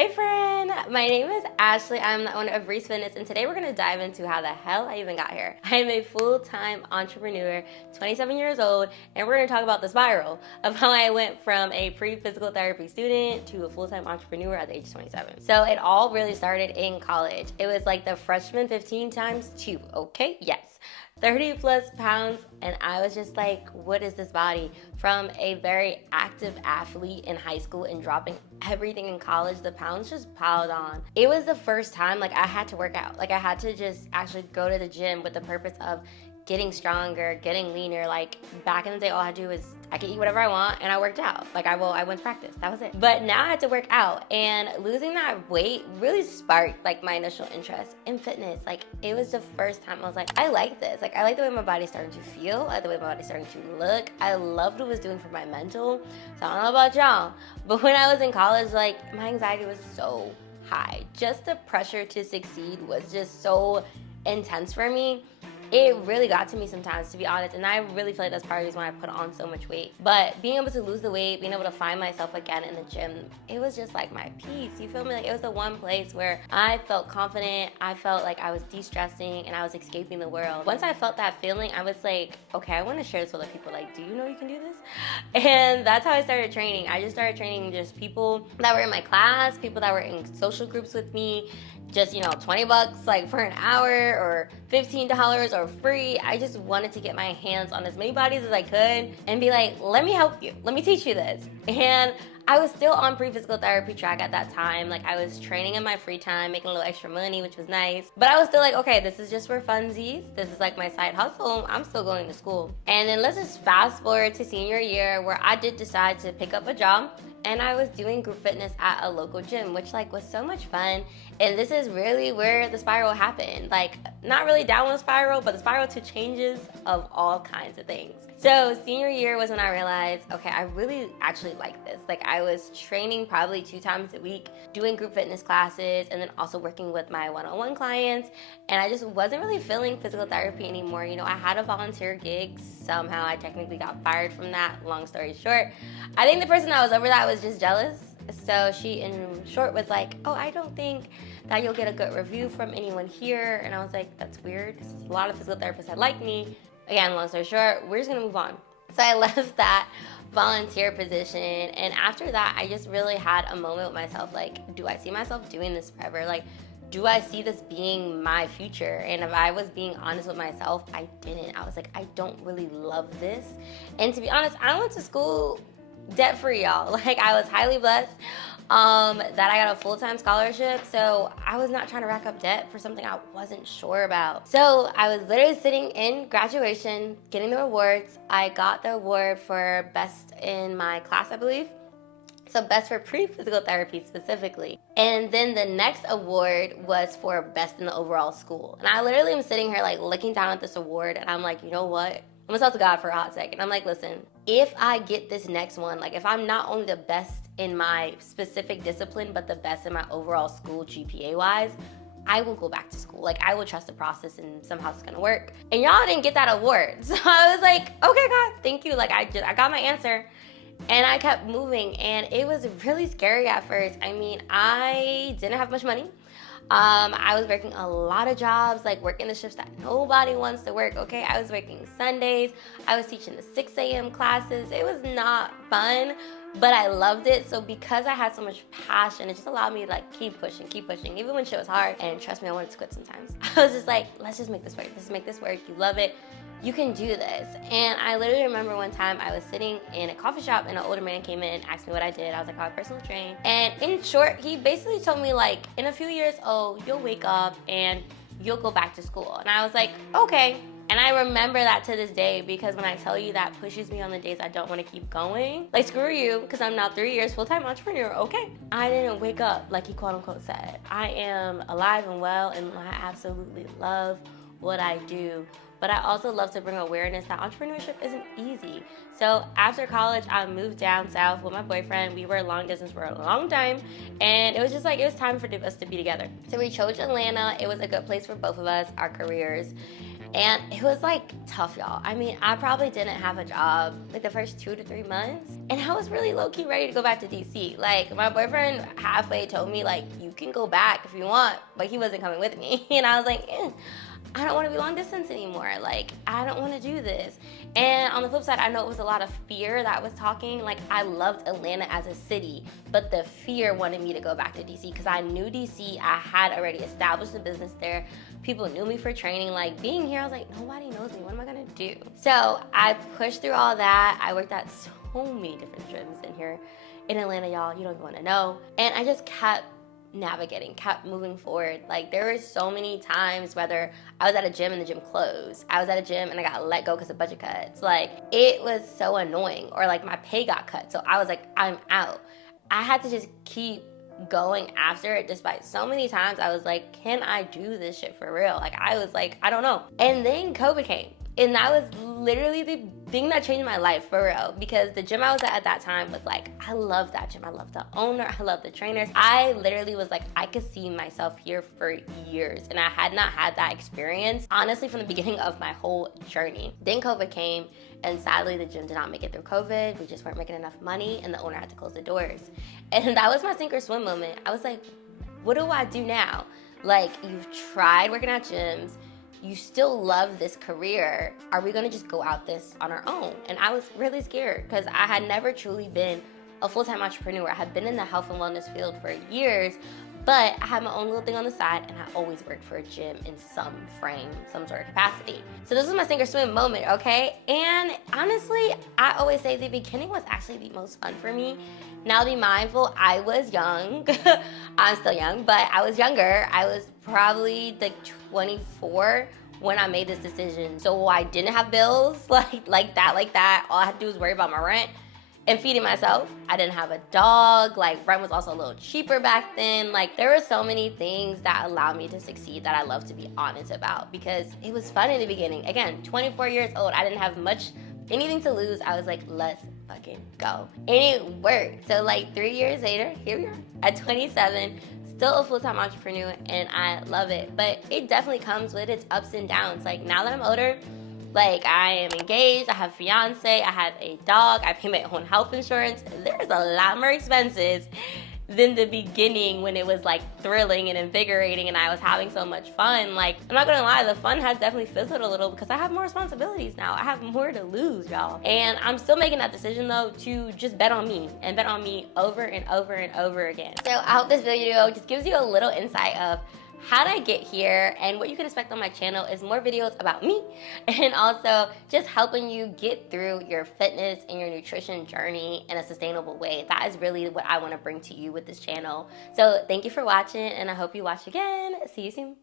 Hey friend, my name is Ashley. I'm the owner of Reese Fitness, and today we're gonna dive into how the hell I even got here. I am a full-time entrepreneur, 27 years old, and we're gonna talk about the spiral of how I went from a pre-physical therapy student to a full-time entrepreneur at the age of 27. So it all really started in college. It was like the freshman 15 times 2, okay? Yes. 30 plus pounds, and I was just like, what is this body? From a very active athlete in high school and dropping everything in college, the pounds just piled on. It was the first time like I had to work out. Like I had to just actually go to the gym with the purpose of getting stronger, getting leaner. Like back in the day, all I had to do was I could eat whatever I want, and I worked out. Like I went to practice. That was it. But now I had to work out, and losing that weight really sparked like my initial interest in fitness. Like it was the first time I was like, I like this. Like I like the way my body's starting to feel. I like the way my body's starting to look. I loved what it was doing for my mental. So I don't know about y'all, but when I was in college, like my anxiety was so high. Just the pressure to succeed was just so intense for me. It really got to me sometimes, to be honest, and I really feel like that's part of the reason why I put on so much weight. But being able to lose the weight, being able to find myself again in the gym, it was just like my peace, you feel me? Like it was the one place where I felt confident, I felt like I was de-stressing, and I was escaping the world. Once I felt that feeling, I was like, okay, I want to share this with other people. Like, do you know you can do this? And that's how I started training. I just started training just people that were in my class, people that were in social groups with me, just, you know, 20 bucks like for an hour or $15 or free. I just wanted to get my hands on as many bodies as I could and be like, let me help you. Let me teach you this. And I was still on pre-physical therapy track at that time. Like I was training in my free time, making a little extra money, which was nice. But I was still like, okay, this is just for funsies. This is like my side hustle. I'm still going to school. And then let's just fast forward to senior year where I did decide to pick up a job. And I was doing group fitness at a local gym, which like was so much fun. And this is really where the spiral happened. Like not really downward spiral, but the spiral to changes of all kinds of things. So senior year was when I realized, okay, I really actually like this. Like I was training probably 2 times a week, doing group fitness classes, and then also working with my one-on-one clients. And I just wasn't really feeling physical therapy anymore. You know, I had a volunteer gig. Somehow I technically got fired from that, long story short. I think the person that was over that was just jealous. So she, in short, was like, oh, I don't think that you'll get a good review from anyone here. And I was like, that's weird. A lot of physical therapists had liked me. Again, long story short, we're just gonna move on. So I left that volunteer position, and after that, I just really had a moment with myself, like, do I see myself doing this forever? Like, do I see this being my future? And if I was being honest with myself, I didn't. I was like, I don't really love this. And to be honest, I went to school debt-free, y'all. Like, I was highly blessed that I got a full-time scholarship, so I was not trying to rack up debt for something I wasn't sure about. So I was literally sitting in graduation, getting the awards. I got the award for best in my class, I believe. So best for pre-physical therapy specifically. And then the next award was for best in the overall school. And I literally am sitting here like looking down at this award, and I'm like, you know what? I'm gonna talk to God for a hot second. I'm like, listen, if I get this next one, like if I'm not only the best in my specific discipline, but the best in my overall school GPA wise, I will go back to school. Like I will trust the process and somehow it's gonna work. And y'all didn't get that award. So I was like, okay, God, thank you. Like I got my answer. And I kept moving, and it was really scary at first. I mean, I didn't have much money. I was working a lot of jobs, like working the shifts that nobody wants to work, okay? I was working Sundays. I was teaching the 6 a.m. classes. It was not fun, but I loved it. So because I had so much passion, it just allowed me to like keep pushing, even when shit was hard. And trust me, I wanted to quit sometimes. I was just like, let's just make this work. Let's make this work. You love it. You can do this. And I literally remember one time I was sitting in a coffee shop and an older man came in and asked me what I did. I was like, I personal train. And in short, he basically told me like, in a few years, oh, you'll wake up and you'll go back to school. And I was like, okay. And I remember that to this day, because when I tell you that pushes me on the days I don't want to keep going, like screw you, because I'm now 3 years full-time entrepreneur, okay. I didn't wake up like he quote unquote said. I am alive and well, and I absolutely love what I do. But I also love to bring awareness that entrepreneurship isn't easy. So after college, I moved down south with my boyfriend. We were long distance for a long time, and it was just like, it was time for us to be together. So we chose Atlanta. It was a good place for both of us, our careers. And it was like tough, y'all. I mean, I probably didn't have a job like the first 2 to 3 months. And I was really low-key ready to go back to DC. Like, my boyfriend halfway told me, like, you can go back if you want, but he wasn't coming with me. And I was like, I don't want to be long distance anymore. Like, I don't want to do this. And on the flip side, I know it was a lot of fear that was talking. Like, I loved Atlanta as a city, but the fear wanted me to go back to DC because I knew DC. I had already established a business there. People knew me for training. Like, being here, I was like, nobody knows me. What am I going to do? So I pushed through all that. I worked at so many different gyms in here in Atlanta, y'all. You don't even want to know. And I just kept navigating, kept moving forward. Like, there were so many times, whether I was at a gym and the gym closed, I was at a gym and I got let go because of budget cuts. Like, it was so annoying. Or like my pay got cut, so I was like, I'm out. I had to just keep going after it, despite so many times I was like, can I do this shit for real? Like, I was like, I don't know. And then COVID came. And that was literally the thing that changed my life, for real. Because the gym I was at that time was like, I love that gym. I love the owner. I love the trainers. I literally was like, I could see myself here for years. And I had not had that experience, honestly, from the beginning of my whole journey. Then COVID came, and sadly, the gym did not make it through COVID. We just weren't making enough money, and the owner had to close the doors. And that was my sink or swim moment. I was like, what do I do now? Like, you've tried working at gyms. You still love this career. Are we gonna just go out this on our own? And I was really scared because I had never truly been a full-time entrepreneur. I had been in the health and wellness field for years, but I had my own little thing on the side, and I always worked for a gym in some frame, some sort of capacity. So this was my sink or swim moment, okay? And honestly, I always say the beginning was actually the most fun for me. Now, be mindful, I was young. I'm still young, but I was younger. I was probably like 24 when I made this decision. So I didn't have bills like that. All I had to do was worry about my rent and feeding myself. I didn't have a dog. Like, rent was also a little cheaper back then. Like, there were so many things that allowed me to succeed that I love to be honest about, because it was fun in the beginning. Again, 24 years old, I didn't have anything to lose. I was like, let's fucking go. And it worked. So like 3 years later, here we are at 27, still a full-time entrepreneur, and I love it. But it definitely comes with its ups and downs. Like, now that I'm older, like, I am engaged, I have a fiance, I have a dog, I pay my own health insurance. There's a lot more expenses than the beginning when it was like thrilling and invigorating and I was having so much fun. Like, I'm not gonna lie, the fun has definitely fizzled a little because I have more responsibilities now. I have more to lose, y'all. And I'm still making that decision though to just bet on me and bet on me over and over and over again. So I hope this video just gives you a little insight of how did I get here, and what you can expect on my channel is more videos about me and also just helping you get through your fitness and your nutrition journey in a sustainable way. That is really what I want to bring to you with this channel. So thank you for watching, and I hope you watch again. See you soon.